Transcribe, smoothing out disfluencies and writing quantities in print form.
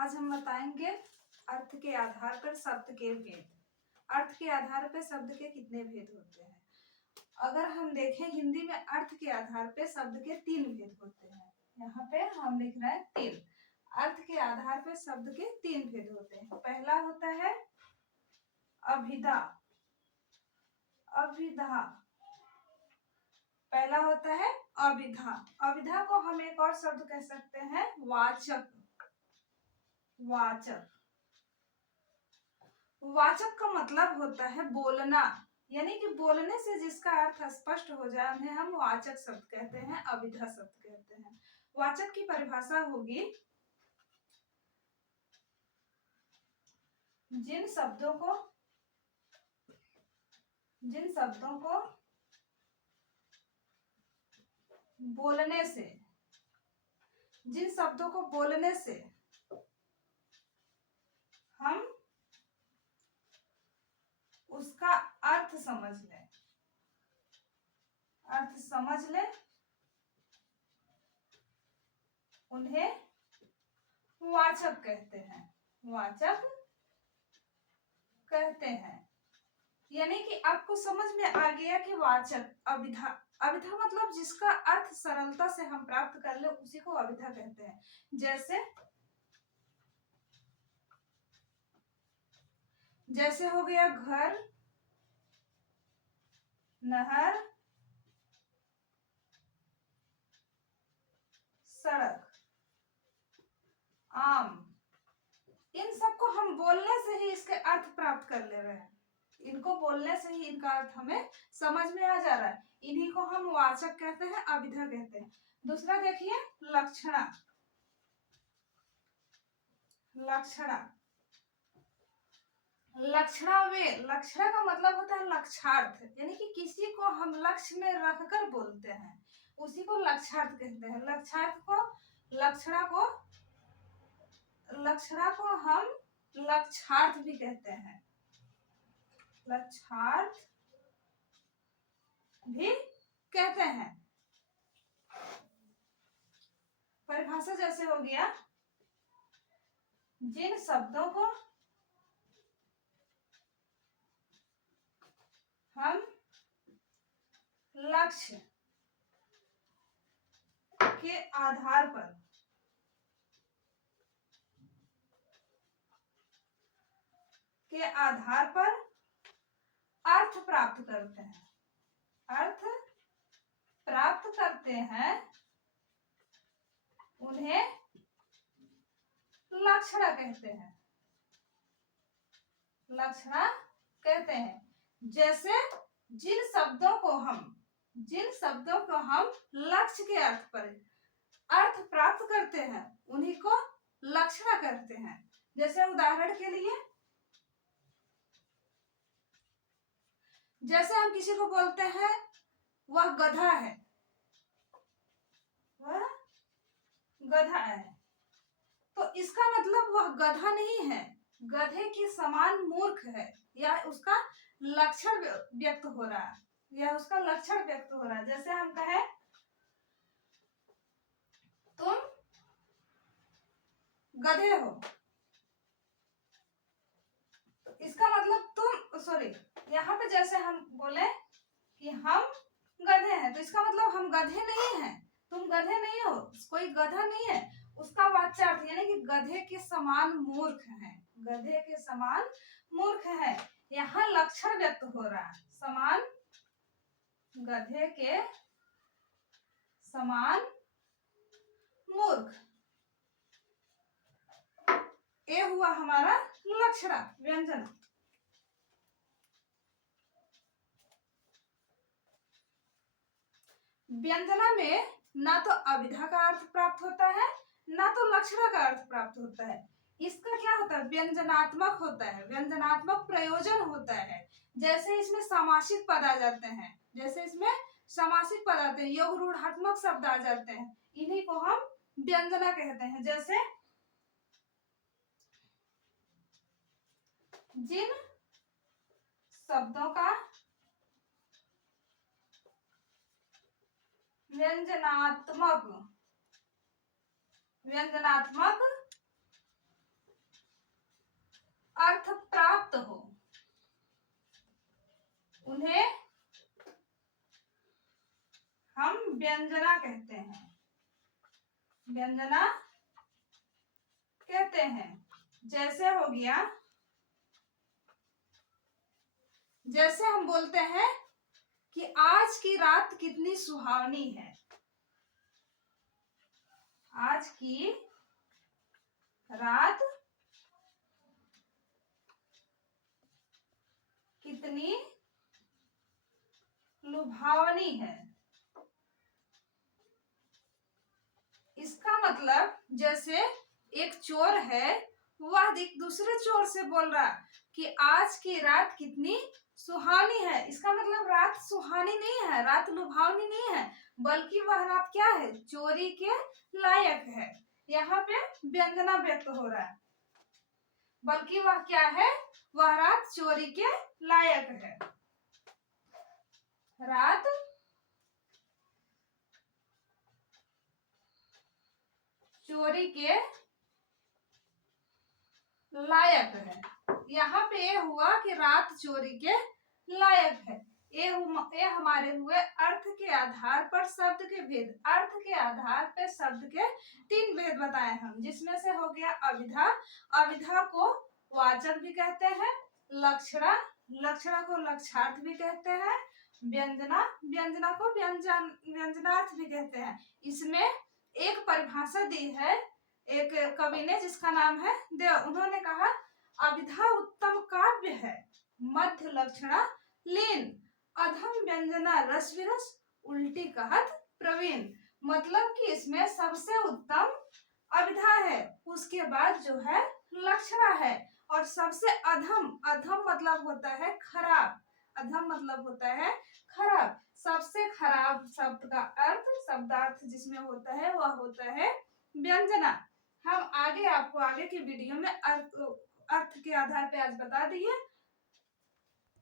आज हम बताएंगे अर्थ के आधार पर शब्द के भेद। अर्थ के आधार पर शब्द के कितने भेद होते हैं? अगर हम देखें हिंदी में अर्थ के आधार पर शब्द के 3 भेद होते हैं। यहाँ पे हम लिख रहे हैं 3। अर्थ के आधार पर शब्द के 3 भेद होते हैं। पहला होता है अभिधा। अभिधा पहला होता है अभिधा। अभिधा को हम एक और शब्द कह सकते हैं वाचक। वाचक वाचक का मतलब होता है बोलना, यानी कि बोलने से जिसका अर्थ स्पष्ट हो जाए उन्हें हम वाचक शब्द कहते हैं, अभिधा शब्द कहते हैं। वाचक की परिभाषा होगी जिन शब्दों को बोलने से, जिन शब्दों को बोलने से हम उसका अर्थ समझ लें, उन्हें वाचक कहते हैं। वाचक कहते हैं, यानी कि आपको समझ में आ गया कि वाचक अभिधा। अभिधा मतलब जिसका अर्थ सरलता से हम प्राप्त कर ले उसी को अभिधा कहते हैं। जैसे हो गया घर, नहर, सड़क, आम। इन सबको हम बोलने से ही इसके अर्थ प्राप्त कर ले रहे हैं। इनको बोलने से ही इनका अर्थ हमें समझ में आ जा रहा है। इन्हीं को हम वाचक कहते हैं, अभिधा कहते हैं। दूसरा देखिए लक्षणा। लक्षणा का मतलब होता है लक्ष्यार्थ, यानी कि किसी को हम लक्ष्य में रखकर बोलते हैं उसी को लक्ष्यार्थ कहते हैं। लक्षणा को हम लक्ष्यार्थ भी कहते हैं। लक्ष्यार्थ भी कहते हैं। परिभाषा जैसे हो गया जिन शब्दों को हम लक्ष्य के आधार पर अर्थ प्राप्त करते हैं उन्हें लक्षणा कहते हैं। जैसे जिन शब्दों को हम लक्ष्य के अर्थ प्राप्त करते हैं उन्हीं को लक्षणा कहते हैं। जैसे उदाहरण के लिए, जैसे हम किसी को बोलते हैं वह गधा है, तो इसका मतलब वह गधा नहीं है, गधे के समान मूर्ख है, या उसका लक्षण व्यक्त हो रहा है, जैसे हम कहें तुम गधे हो, तो इसका मतलब यहाँ पे जैसे हम बोले कि हम गधे हैं तो इसका मतलब हम गधे नहीं हैं, तुम गधे नहीं हो, कोई गधा नहीं है, उसका वाच्यार्थ यानी कि गधे के समान मूर्ख है। यहाँ लक्षण व्यक्त हो रहा है, गधे के समान मूर्ख। ये हुआ हमारा लक्षणा, व्यंजना। व्यंजना में ना तो अभिधा का अर्थ प्राप्त होता है ना तो लक्षणा का अर्थ प्राप्त होता है। इसका क्या होता है, व्यंजनात्मक होता है, व्यंजनात्मक प्रयोजन होता है। जैसे इसमें समासित पद आ जाते हैं, योग रूढ़ात्मक शब्द आ जाते हैं, इन्हीं को हम व्यंजना कहते हैं। जैसे जिन शब्दों का व्यंजनात्मक व्यंजना कहते हैं, व्यंजना कहते हैं। जैसे हो गया, जैसे हम बोलते हैं कि आज की रात कितनी सुहावनी है, आज की रात कितनी लुभावनी है। इसका मतलब जैसे एक चोर है, वह एक दूसरे चोर से बोल रहा कि आज की रात कितनी सुहानी है। इसका मतलब रात सुहानी नहीं है, रात लुभावनी नहीं है, बल्कि वह रात क्या है, चोरी के लायक है। यहाँ पे व्यंजना व्यक्त हो रहा है, बल्कि वह क्या है, वह रात चोरी के लायक है। रात चोरी के लायक है। यहाँ पे ये हुआ कि रात चोरी के लायक है। ये हमारे हुए अर्थ के आधार पर शब्द के भेद। अर्थ के आधार पर शब्द के 3 भेद बताए हम, जिसमें से हो गया अभिधा। अभिधा को वाचक भी कहते हैं, लक्षणा, लक्षणा को लक्षार्थ भी कहते हैं, व्यंजना, व्यंजना को व्यंजनार्थ भी कहते हैं। इसमें एक परिभाषा दी है एक कवि ने, जिसका नाम है देव। उन्होंने कहा अभिधा उत्तम काव्य है, मध्य लक्षणा लीन, अधम व्यंजना रस विरस, उल्टी कहत प्रवीण। मतलब कि इसमें सबसे उत्तम अभिधा है, उसके बाद जो है लक्षणा है, और सबसे अधम, अधम मतलब होता है खराब, अधम मतलब होता है खराब। सबसे खराब शब्द का अर्थ, शब्दार्थ जिसमें होता है वह होता है व्यंजना। हम आगे आपको आगे की वीडियो में अर्थ के आधार पे आज बता दिए।